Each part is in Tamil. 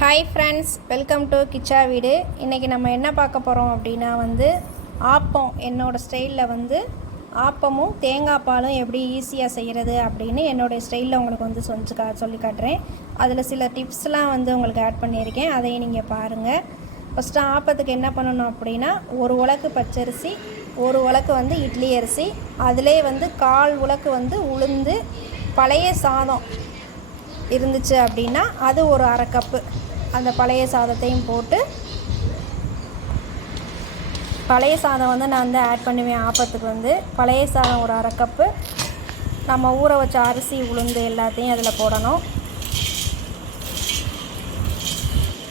Hi friends welcome to Kicha வீடு இன்றைக்கி நம்ம என்ன பார்க்க போகிறோம் அப்படின்னா வந்து ஆப்பம் என்னோடய ஸ்டைலில் வந்து ஆப்பமும் தேங்காய் பாலும் எப்படி ஈஸியாக செய்கிறது அப்படின்னு என்னோடய ஸ்டைலில் உங்களுக்கு வந்து சொல்லி கா சொல்லி காட்டுறேன். அதில் சில டிப்ஸ்லாம் வந்து உங்களுக்கு ஆட் பண்ணியிருக்கேன். அதையும் நீங்கள் பாருங்கள் ஃபஸ்ட்டு ஆப்பத்துக்கு என்ன பண்ணணும் அப்படின்னா ஒரு உலக்கு பச்சரிசி ஒரு உலக்கு வந்து இட்லி அரிசி அதிலே வந்து கால் உலக்கு வந்து உளுந்து பழைய சாதம் இருந்துச்சு அப்படின்னா அது ஒரு அரை கப்பு அந்த பழைய சாதத்தையும் போட்டு பழைய சாதம் வந்து நான் வந்து ஆட் பண்ணுவேன் ஆப்பத்துக்கு வந்து. பழைய சாதம் ஒரு அரை கப்பு நம்ம ஊற வச்ச அரிசி உளுந்து எல்லாத்தையும் அதில் போடணும்.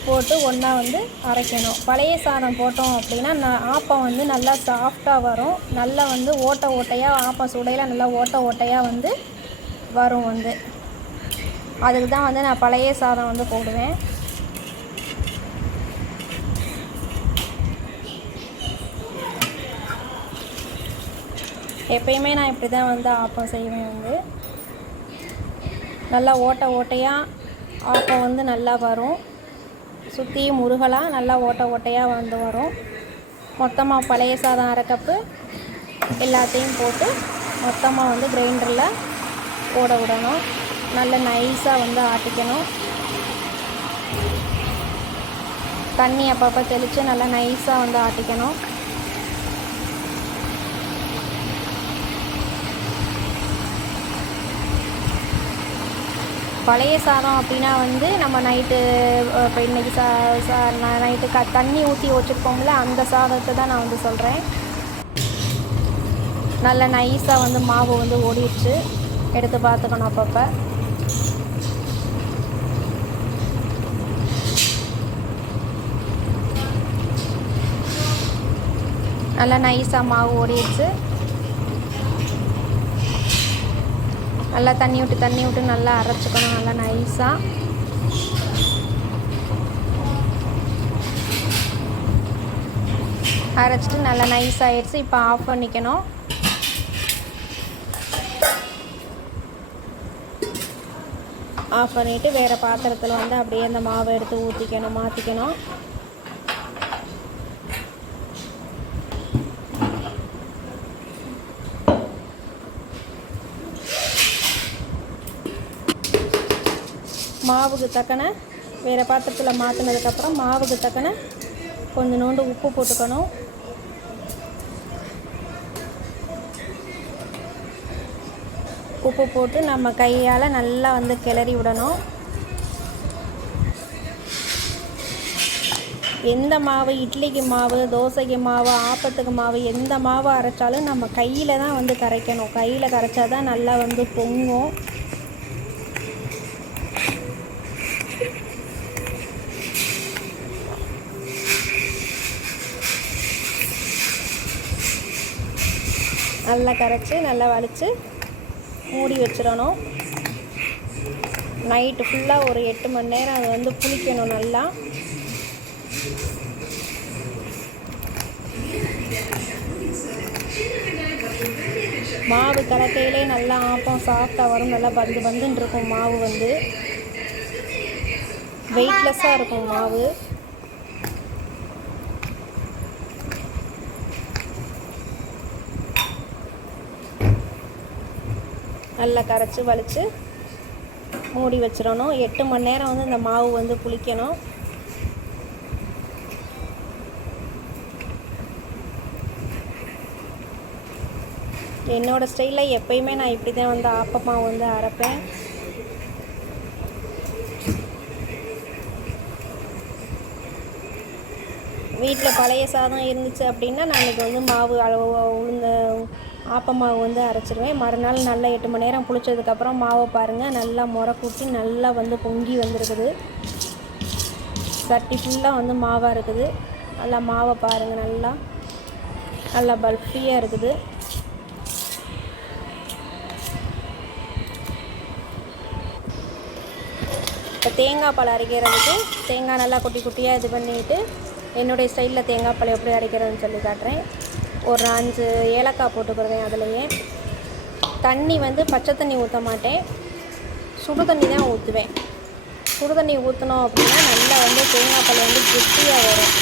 போட்டு ஒன்றா வந்து அரைக்கணும். பழைய சாதம் போட்டோம் அப்படின்னா நான் ஆப்பம் வந்து நல்லா சாஃப்டாக வரும். நல்லா வந்து ஓட்டை ஓட்டையாக ஆப்பம் சுடையில் நல்லா ஓட்டை ஓட்டையாக வந்து வரும் வந்து. அதுக்கு தான் வந்து நான் பழைய சாதம் வந்து போடுவேன். எப்பயுமே நான் இப்படி தான் வந்து ஆப்பம் செய்வேன் வந்து. நல்லா ஓட்டை ஓட்டையாக ஆப்பம் வந்து நல்லா வரும். சுற்றி முருகலாக நல்லா ஓட்டை ஓட்டையாக வந்து வரும். மொத்தமாக பழைய சாதம் அரை கப்பு எல்லாத்தையும் போட்டு மொத்தமாக வந்து கிரைண்டரில் போட விடணும். நல்ல நைஸாக வந்து ஆட்டிக்கணும். தண்ணி அப்பப்போ தெளித்து நல்லா நைஸாக வந்து ஆட்டிக்கணும். பழைய சாதம் அப்படின்னா வந்து நம்ம நைட்டு இப்போ இன்றைக்கி சா சா நைட்டு க தண்ணி ஊற்றி வச்சுருப்போம்ல அந்த சாதத்தை தான் நான் வந்து சொல்கிறேன் நல்ல நைஸாக வந்து மாவு வந்து ஓடிடுச்சு. எடுத்து பார்த்துக்கணும் அப்பப்போ. நல்லா நைஸாக மாவு ஓடிடுச்சு. நல்லா தண்ணி விட்டு தண்ணி விட்டு நல்லா அரைச்சிக்கணும் நல்லா நைஸாக அரைச்சிட்டு நல்லா நைஸ் ஆயிடுச்சு இப்போ ஆஃப் பண்ணிக்கணும் ஆஃப் பண்ணிவிட்டு வேறு பாத்திரத்தில் வந்து அப்படியே அந்த மாவை எடுத்து ஊற்றிக்கணும் மாற்றிக்கணும் மாவுக்கு தக்கன வேறு பாத்திரத்தில் மாற்றினதுக்கப்புறம் மாவுக்கு தக்கன கொஞ்சோண்டு உப்பு போட்டுக்கணும். உப்பு போட்டு நம்ம கையால் நல்லா வந்து கிளறி விடணும். எந்த மாவு இட்லிக்கு மாவு தோசைக்கு மாவு ஆப்பத்துக்கு மாவு எந்த மாவு அரைச்சாலும் நம்ம கையில் தான் வந்து கரைக்கணும். கையில் கரைச்சா தான் நல்லா வந்து பொங்கும். நல்லா கரைச்சி நல்லா வலித்து மூடி வச்சிடணும். நைட்டு ஃபுல்லாக ஒரு எட்டு மணி நேரம் அது வந்து புளிக்கணும் நல்லா. மாவு கலக்கையிலே நல்லா ஆப்பம் சாஃப்டாக வரும் நல்லா பந்து பந்துன்னு இருக்கும் மாவு வந்து. வெயிட்லெஸ்ஸாக இருக்கும் மாவு. நல்லா கரைச்சி வலித்து மூடி வச்சிடணும். எட்டு மணி நேரம் வந்து இந்த மாவு வந்து புளிக்கணும். என்னோடய ஸ்டைலில் எப்பயுமே நான் இப்படி தான் வந்து ஆப்பமாக வந்து அரைப்பேன். வீட்டில் பழைய சாதம் இருந்துச்சு அப்படின்னா நான் இன்றைக்கி வந்து மாவு அளவு உளுந்த ஆப்ப மாவு வந்து அரைச்சிருவேன். மறுநாள் நல்லா எட்டு மணி நேரம் புளிச்சதுக்கப்புறம் மாவை பாருங்கள் நல்லா முறை கூட்டி நல்லா வந்து பொங்கி வந்துருக்குது. சட்டி ஃபுல்லாக வந்து மாவாக இருக்குது. நல்லா மாவை பாருங்கள் நல்லா. நல்லா பல்ஃபியாக இருக்குது. இப்போ தேங்காய் பால் அரைக்கிறதுக்கு தேங்காய் நல்லா குட்டி குட்டியாக இது பண்ணிவிட்டு என்னுடைய ஸ்டைலில் தேங்காய் பால் எப்படி அரைக்கிறதுன்னு சொல்லி காட்டுறேன். ஒரு அஞ்சு ஏலக்காய் போட்டுக்கிறேன் அதுலேயே. தண்ணி வந்து பச்சை தண்ணி ஊற்ற மாட்டேன். சுடு தண்ணி தான் ஊற்றுவேன் சுடுதண்ணி ஊற்றினோம் அப்படின்னா நல்லா வந்து தேங்காய் பழம் வந்து கெட்டியாக வரும்.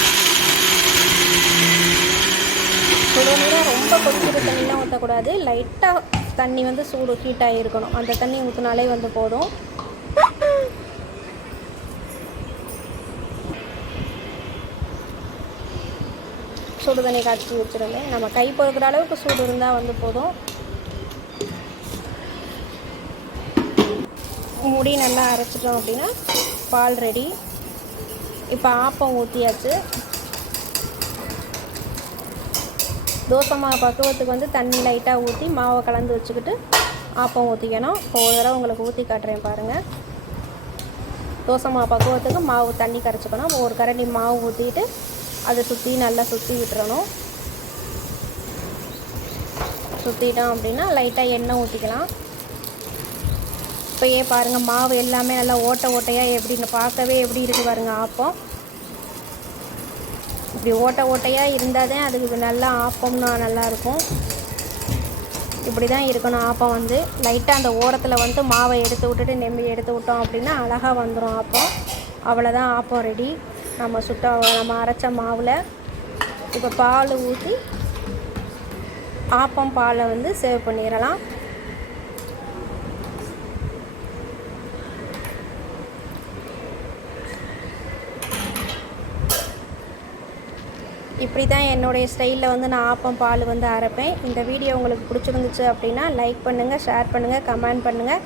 சுடுதண்ணினா ரொம்ப கொதிக்கிற தண்ணிலாம் ஊற்றக்கூடாது லைட்டாக தண்ணி வந்து சூடு ஹீட்டாக இருக்கணும் அந்த தண்ணி ஊற்றினாலே வந்து போதும். சுடு தண்ணி காய்ச்சி வச்சுருந்தேன். நம்ம கை பொறுக்கிற அளவுக்கு சூடு இருந்தால் வந்து போதும். முடி நல்லா அரைச்சிட்டோம் அப்படின்னா பால் ரெடி இப்போ ஆப்பம் ஊற்றியாச்சு தோசை மாவு பக்குவத்துக்கு வந்து தண்ணி லைட்டாக ஊற்றி மாவை கலந்து வச்சுக்கிட்டு ஆப்பம் ஊற்றிக்கணும் இப்போ ஒரு தடவை உங்களுக்கு ஊற்றி காட்டுறேன் பாருங்கள் தோசை மாவு பக்குவத்துக்கு மாவு தண்ணி கரைச்சிக்கணும். ஒரு கரண்டி மாவு ஊற்றிட்டு அதை சுற்றி நல்லா சுற்றி விட்டுறணும். சுற்றிட்டோம் அப்படின்னா லைட்டாக எண்ணெய் ஊற்றிக்கலாம் இப்போயே பாருங்கள் மாவு எல்லாமே நல்லா ஓட்டை ஓட்டையாக எப்படின்னு பார்க்கவே எப்படி இருக்குது பாருங்கள் ஆப்பம். இப்படி ஓட்டை ஓட்டையாக இருந்தால் தான் அதுக்கு நல்லா ஆப்பம்னா நல்லாயிருக்கும் இப்படி தான் இருக்கணும் ஆப்பம் வந்து. லைட்டாக அந்த ஓரத்தில் வந்து மாவை எடுத்து விட்டுட்டு நெம்பி எடுத்து விட்டோம் அப்படின்னா அழகாக வந்துடும் ஆப்பம். அவ்வளோதான் ஆப்பம் ரெடி நம்ம சுட்ட நம்ம அரைச்ச மாவில் இப்போ பால் ஊற்றி ஆப்பம் பாலை வந்து சேவ் பண்ணிடலாம். இப்படி தான் என்னுடைய ஸ்டைலில் வந்து நான் ஆப்பம் பால் வந்து அரைப்பேன். இந்த வீடியோ உங்களுக்கு பிடிச்சிருந்துச்சு அப்படின்னா லைக் பண்ணுங்கள் ஷேர் பண்ணுங்கள் கமெண்ட் பண்ணுங்கள்